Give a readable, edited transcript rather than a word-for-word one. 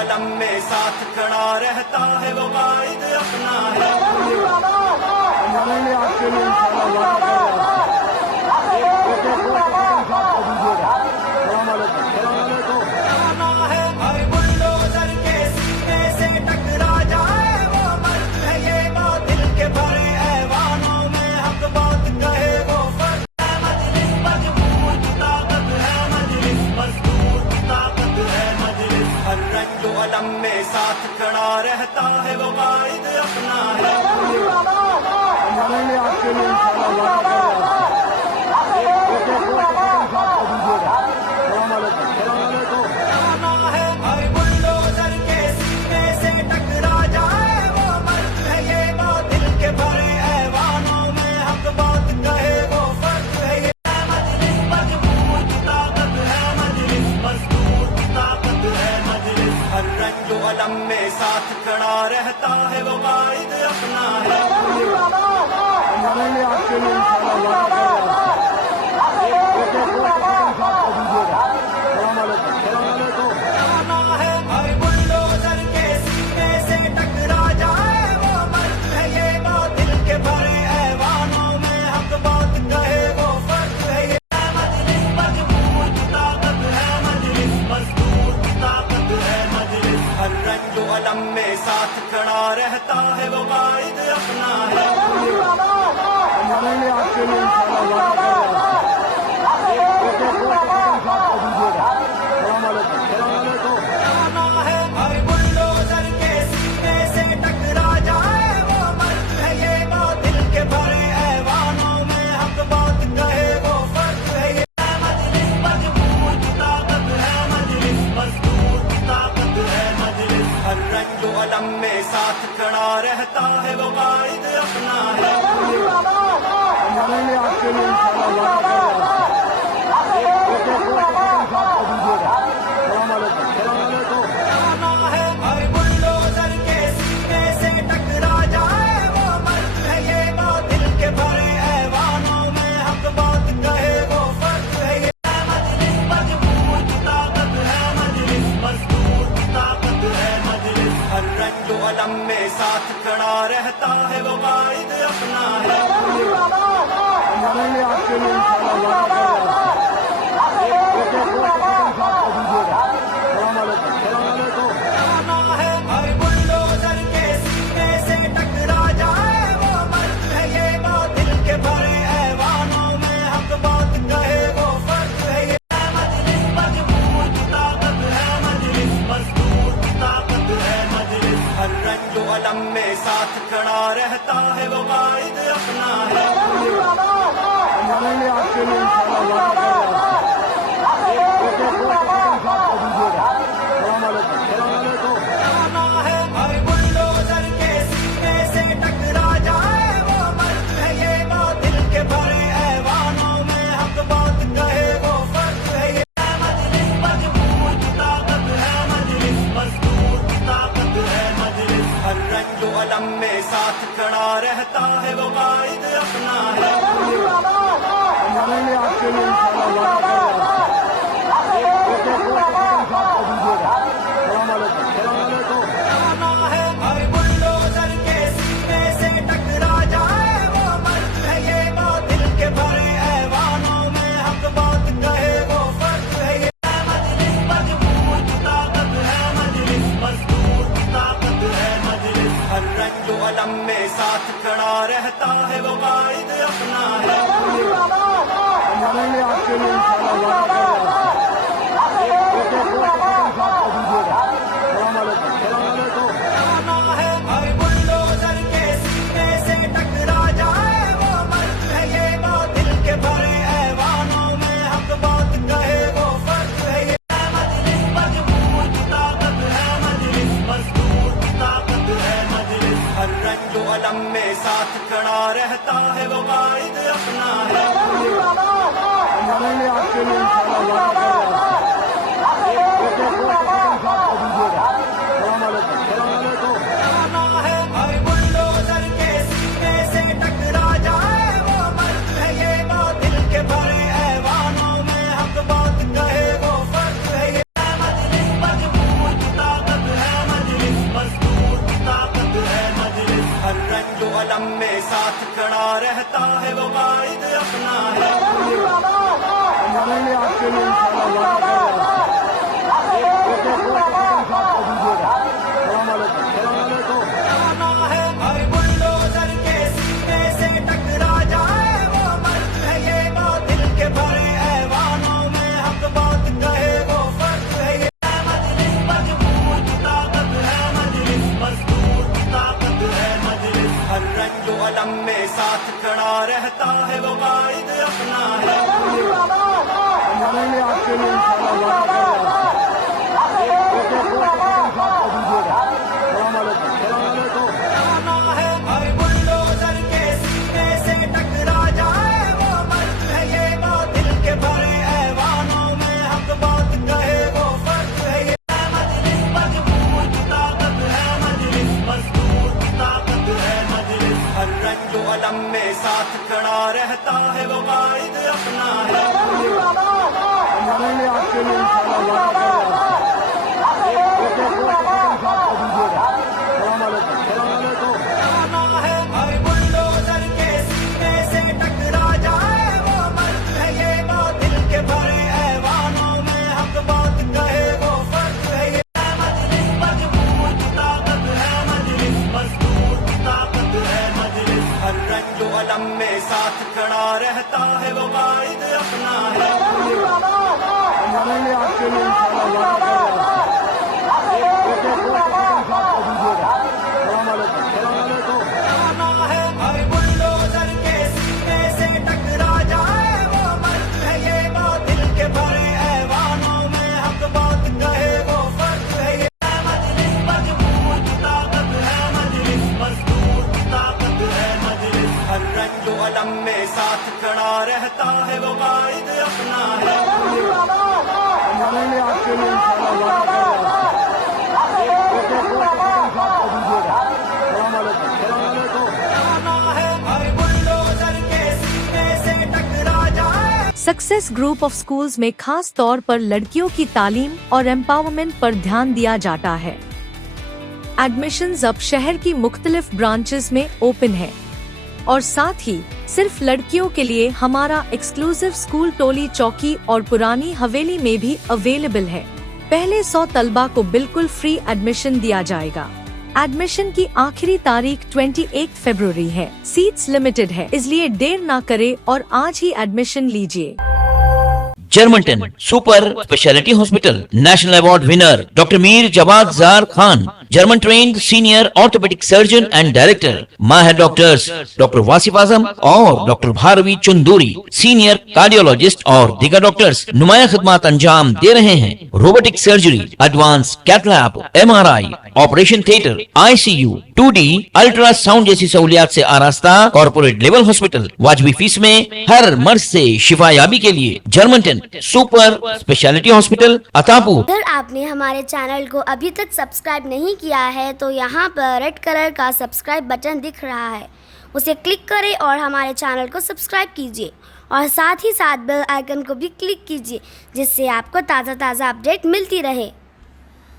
अलम में साथ खड़ा रहता है वो वाहिद अपना है। आपके लिए इंशाल्लाह वादा कर रहा है भाई बुलडोजर के सीने से टकरा जाए वो मर्द है ये बातिल के भरे ऐवानों में हक बात कहे वो फर्द है। मजलिस मजबूर की ताकत है, मजलिस मजदूर की ताकत है, मजलिस हर रंज व अलम में साथ खड़ा रहता है वो वाहिद अपना है। आपके लिए इंशाल्लाह वादा कर रहा है भाई बुलडोजर के सीने से टकरा जाए वो मर्द है ये बातिल के भरे ऐवानों में हक बात कहे वो फर्द है ये। मजलिस मजबूर की ताकत है, मजलिस मजदूर की ताकत है, मजलिस हर रंज व अलम में साथ खड़ा रहता है वो वाहिद अपना है। आपके लिए इंशाल्लाह वादा कर रहा है भाई बुलडोजर के सीने से टकरा जाए वो मर्द है ये बातिल के भरे ऐवानों में हक बात कहे वो फर्द है ये। मजलिस मजबूर की ताकत है, मजलिस मजदूर की ताकत है, मजलिस हर रंज व अलम में साथ खड़ा रहता है वो वाहिद अपना है। आपके लिए इंशाल्लाह वादा कर रहा है भाई बुलडोजर के सीने से टकरा जाए वो मर्द है ये बातिल के भरे ऐवानों में हक बात कहे वो फर्द है ये। मजलिस मजबूर की ताकत है, मजलिस मजदूर की ताकत है, मजलिस हर रंज व अलम में साथ खड़ा रहता है वो वाहिद अपना है। आपके लिए इंशाल्लाह वादा कर रहा है भाई बुलडोजर के सीने से टकरा जाए वो मर्द है ये बातिल के भरे ऐवानों में हक बात कहे वो फर्द है ये। मजलिस मजबूर की ताकत है, मजलिस मजदूर की ताकत है, मजलिस हर रंज व अलम में साथ खड़ा रहता है वो वाहिद अपना है। आपके लिए इंशाल्लाह वादा कर रहा है भाई बुलडोजर के सीने से टकरा जाए वो मर्द है ये बातिल के भरे ऐवानों में हक बात कहे वो फर्द है ये। मजलिस मजबूर की ताकत है, मजलिस मजदूर की ताकत है, मजलिस हर रंज व अलम में साथ खड़ा रहता है वो वाहिद अपना है। आपके लिए इंशाल्लाह है हर बुलडोजर के सीने से टकरा जाए वो मर्द है ये बातिल के भरे ऐवानों में हक बात कहे वो फर्द है ये मजलिस मजबूर की ताकत है मजलिस मजदूर की ताकत है मजलिस हर रंजो अलम में साथ खड़ा रहता है वो वाहिद अपना है लड़ेंगे आपके लिए इंशाल्लाह। सक्सेस ग्रुप ऑफ स्कूल्स में खास तौर पर लड़कियों की तालीम और एम्पावरमेंट पर ध्यान दिया जाता है। एडमिशन्स अब शहर की मुख्तलिफ ब्रांचेस में ओपन है और साथ ही सिर्फ लड़कियों के लिए हमारा एक्सक्लूसिव स्कूल टोली चौकी और पुरानी हवेली में भी अवेलेबल है। पहले 100 तलबा को बिल्कुल फ्री एडमिशन दिया जाएगा। एडमिशन की आखिरी तारीख 28 फरवरी है। सीट्स लिमिटेड है, इसलिए देर ना करे और आज ही एडमिशन लीजिए। Germanton super speciality hospital national award winner doctor Mir Jawad Zar Khan, German trained senior orthopaedic surgeon and director, माहिर डॉक्टर्स डॉक्टर वासिफ आजम और doctor Bharvi Chanduri, senior cardiologist और दीगर डॉक्टर्स नुमाया खिदमत अंजाम दे रहे हैं। Robotic surgery, advance cath lab, MRI, operation theatre, ICU, 2D ultrasound जैसी सहूलियात से आरास्ता कॉर्पोरेट लेवल हॉस्पिटल। वाजबी फीस में हर मर्ज से शिफायाबी के लिए Germanton super speciality hospital Attapur. अगर आपने हमारे चैनल को अभी तक सब्सक्राइब नहीं किया है तो यहाँ पर रेड कलर का सब्सक्राइब बटन दिख रहा है, उसे क्लिक करें और हमारे चैनल को सब्सक्राइब कीजिए और साथ ही साथ बेल आइकन को भी क्लिक कीजिए, जिससे आपको ताज़ा अपडेट मिलती रहे।